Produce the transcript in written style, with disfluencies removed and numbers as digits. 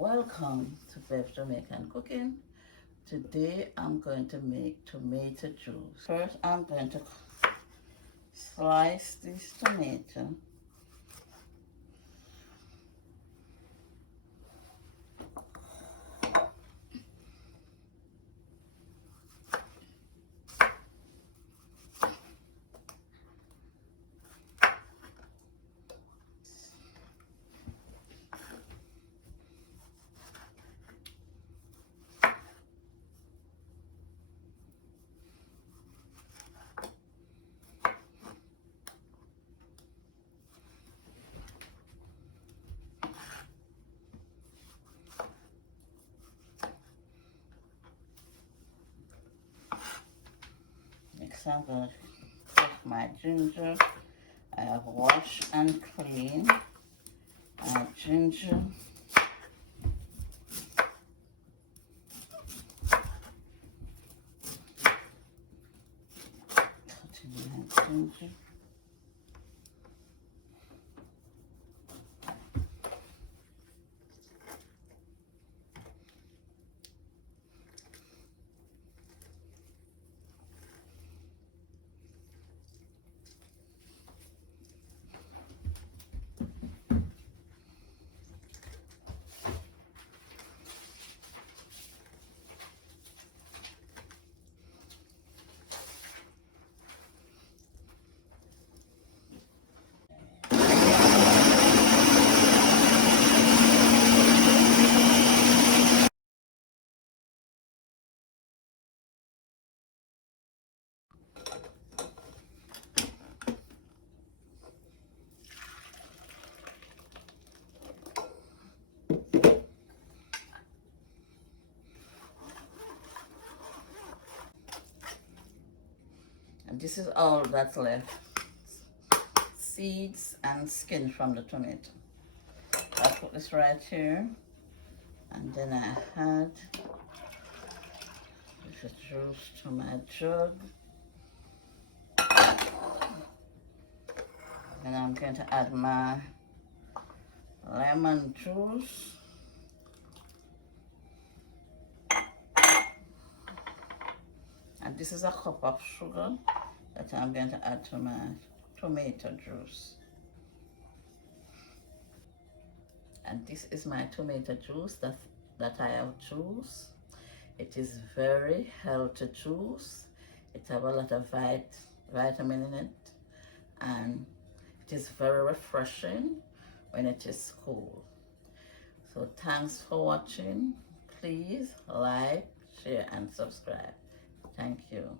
Welcome to Bev Jamaican Cooking. Today I'm going to make tomato juice. First I'm going to slice this tomato. Next I'm going to take my ginger. I have washed and cleaned my ginger. Cutting my ginger. And this is all that's left. Seeds and skin from the tomato. I put this right here. And then I add the juice to my jug. And I'm going to add my lemon juice. And this is a cup of sugar that I'm going to add to my tomato juice. And this is my tomato juice that I have juice. It is very healthy juice. It has a lot of vitamin in it. And it is very refreshing when it is cool. So thanks for watching. Please like, share and subscribe. Thank you.